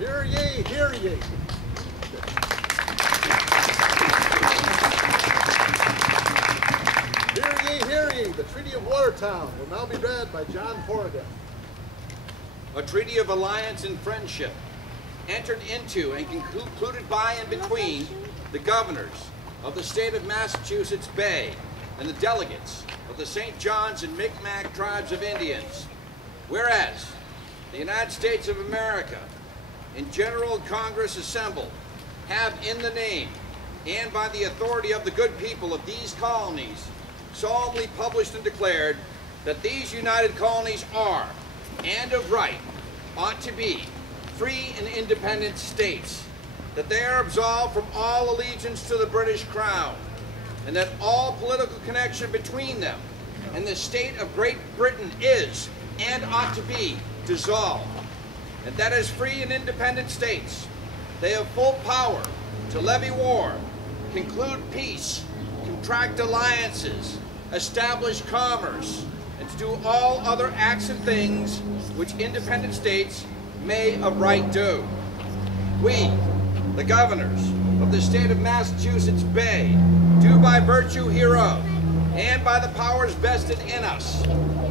Hear ye, hear ye. Hear ye, hear ye. The Treaty of Watertown will now be read by John Horrigan. A treaty of alliance and friendship entered into and concluded by and between the governors of the state of Massachusetts Bay and the delegates of the St. John's and Mik'Maq tribes of Indians. Whereas the United States of America in General Congress assembled have in the name and by the authority of the good people of these colonies solemnly published and declared that these united colonies are, and of right, ought to be, free and independent states, that they are absolved from all allegiance to the British Crown, and that all political connection between them and the state of Great Britain is, and ought to be, dissolved, and that as free and independent states, they have full power to levy war, conclude peace, contract alliances, establish commerce, and to do all other acts and things which independent states may of right do. We, the governors of the state of Massachusetts Bay, do by virtue hereof, and by the powers vested in us,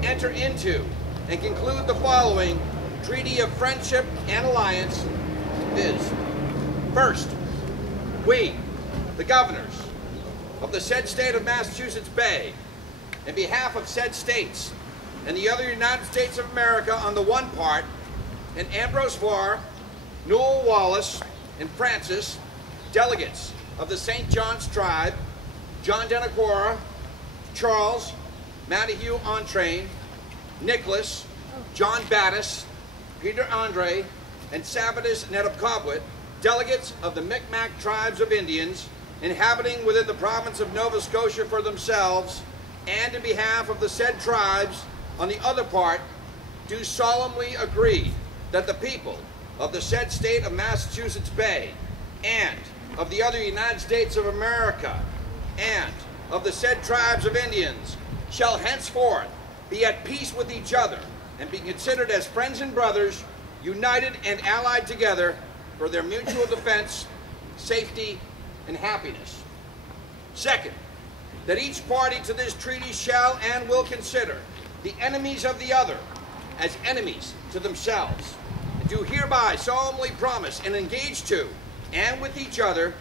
enter into and conclude the following treaty of friendship and alliance is: first, we, the governors of the said state of Massachusetts Bay, in behalf of said states and the other United States of America on the one part, and Ambrose Farr, Newell Wallace, and Francis, delegates of the St. John's tribe, John Denacora, Charles, Matthew Entrain, Nicholas, John Battis, Peter Andre, and Sabatus Netopcobwit, delegates of the Mik'Maq tribes of Indians inhabiting within the province of Nova Scotia for themselves, and in behalf of the said tribes on the other part, do solemnly agree that the people of the said state of Massachusetts Bay, and of the other United States of America, and of the said tribes of Indians, shall henceforth be at peace with each other, and be considered as friends and brothers, united and allied together for their mutual defense, safety, and happiness. Second, that each party to this treaty shall and will consider the enemies of the other as enemies to themselves, and do hereby solemnly promise and engage to, and with each other,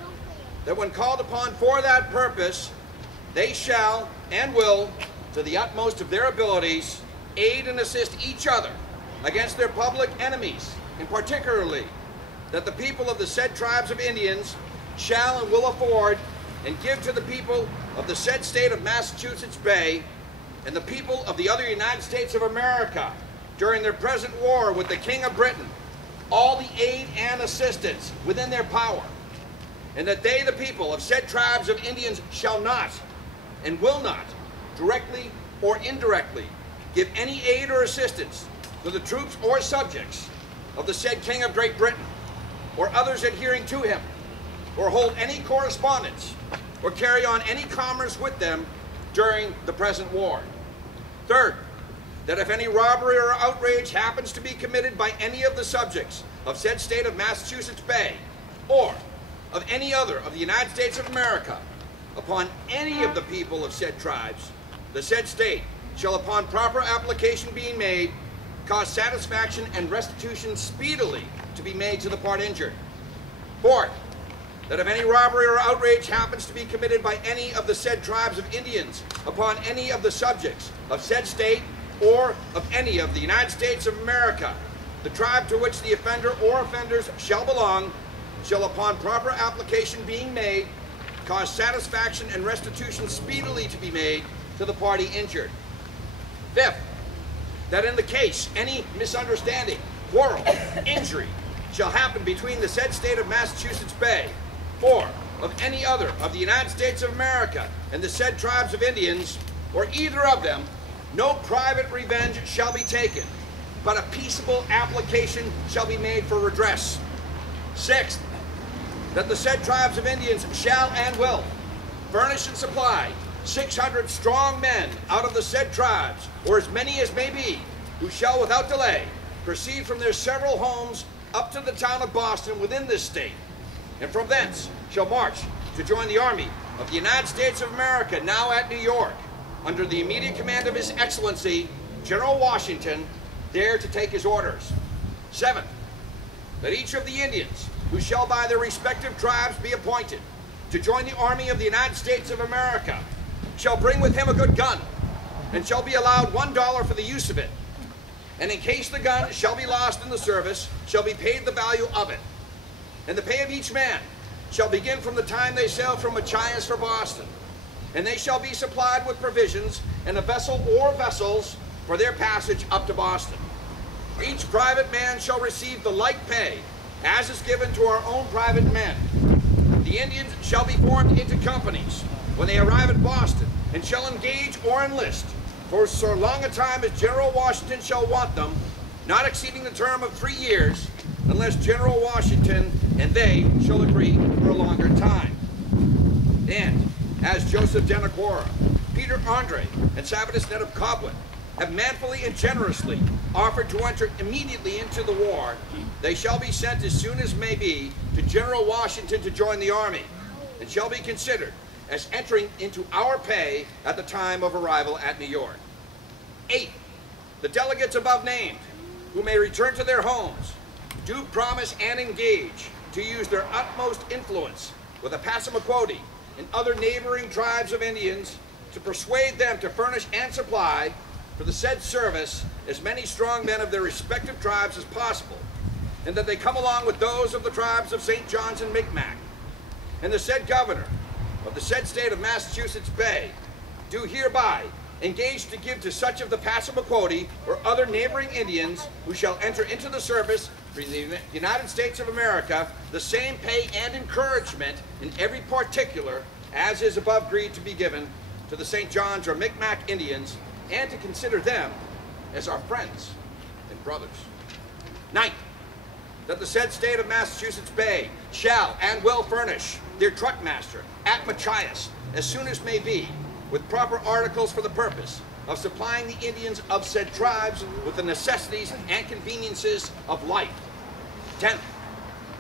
that when called upon for that purpose, they shall and will, to the utmost of their abilities, aid and assist each other against their public enemies, and particularly that the people of the said tribes of Indians shall and will afford and give to the people of the said state of Massachusetts Bay and the people of the other United States of America during their present war with the King of Britain all the aid and assistance within their power, and that they, the people of said tribes of Indians, shall not and will not, directly or indirectly, give any aid or assistance to the troops or subjects of the said King of Great Britain, or others adhering to him, or hold any correspondence, or carry on any commerce with them during the present war. Third, that if any robbery or outrage happens to be committed by any of the subjects of said state of Massachusetts Bay, or of any other of the United States of America, upon any of the people of said tribes, the said state shall, upon proper application being made, cause satisfaction and restitution speedily to be made to the part injured. Fourth, that if any robbery or outrage happens to be committed by any of the said tribes of Indians upon any of the subjects of said state or of any of the United States of America, the tribe to which the offender or offenders shall belong, shall, upon proper application being made, cause satisfaction and restitution speedily to be made to the party injured. Fifth, that in the case any misunderstanding, quarrel, injury shall happen between the said state of Massachusetts Bay, or of any other of the United States of America and the said tribes of Indians, or either of them, no private revenge shall be taken, but a peaceable application shall be made for redress. Sixth, that the said tribes of Indians shall and will furnish and supply 600 strong men out of the said tribes, or as many as may be, who shall without delay proceed from their several homes up to the town of Boston within this state, and from thence shall march to join the army of the United States of America, now at New York, under the immediate command of His Excellency, General Washington, there to take his orders. 7, that each of the Indians who shall by their respective tribes be appointed to join the army of the United States of America shall bring with him a good gun, and shall be allowed $1 for the use of it. And in case the gun shall be lost in the service, shall be paid the value of it. And the pay of each man shall begin from the time they sail from Machias for Boston. And they shall be supplied with provisions and a vessel or vessels for their passage up to Boston. Each private man shall receive the like pay as is given to our own private men. The Indians shall be formed into companies when they arrive at Boston, and shall engage or enlist for so long a time as General Washington shall want them, not exceeding the term of 3 years, unless General Washington and they shall agree for a longer time. And as Joseph Denacquora, Peter Andre, and Sabatus Ned of Coblet have manfully and generously offered to enter immediately into the war, they shall be sent as soon as may be to General Washington to join the army, and shall be considered as entering into our pay at the time of arrival at New York. 8, the delegates above named, who may return to their homes, do promise and engage to use their utmost influence with the Passamaquoddy and other neighboring tribes of Indians to persuade them to furnish and supply for the said service as many strong men of their respective tribes as possible, and that they come along with those of the tribes of St. John's and Mik'Maq. And the said governor of the said state of Massachusetts Bay do hereby engage to give to such of the Passamaquoddy or other neighboring Indians who shall enter into the service for the United States of America the same pay and encouragement in every particular as is above agreed to be given to the St. John's or Mik'Maq Indians, and to consider them as our friends and brothers. 9th, that the said state of Massachusetts Bay shall and will furnish their truckmaster at Machias as soon as may be with proper articles for the purpose of supplying the Indians of said tribes with the necessities and conveniences of life. 10th,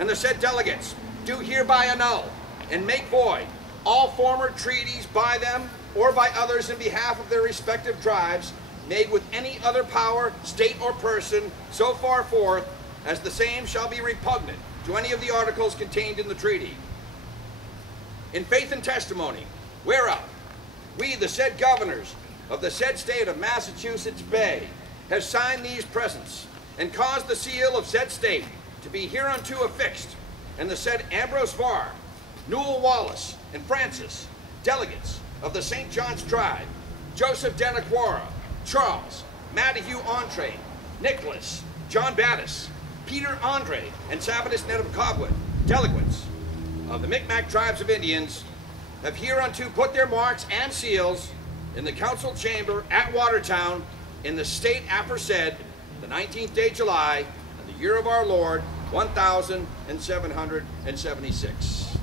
and the said delegates do hereby annul and make void all former treaties by them or by others in behalf of their respective tribes made with any other power, state, or person so far forth as the same shall be repugnant to any of the articles contained in the treaty. In faith and testimony whereof we, the said governors of the said state of Massachusetts Bay, have signed these presents, and caused the seal of said state to be hereunto affixed, and the said Ambrose Farr, Newell Wallace, and Francis, delegates of the St. John's tribe, Joseph Denacquora, Charles, Matthew Entre, Nicholas, John Battis, Peter Andre, and Sabatus Ned of Coblet, delegates of the Mik'Maq tribes of Indians, have hereunto put their marks and seals in the council chamber at Watertown in the state aforesaid, the 19th day July, in the year of our Lord, 1776.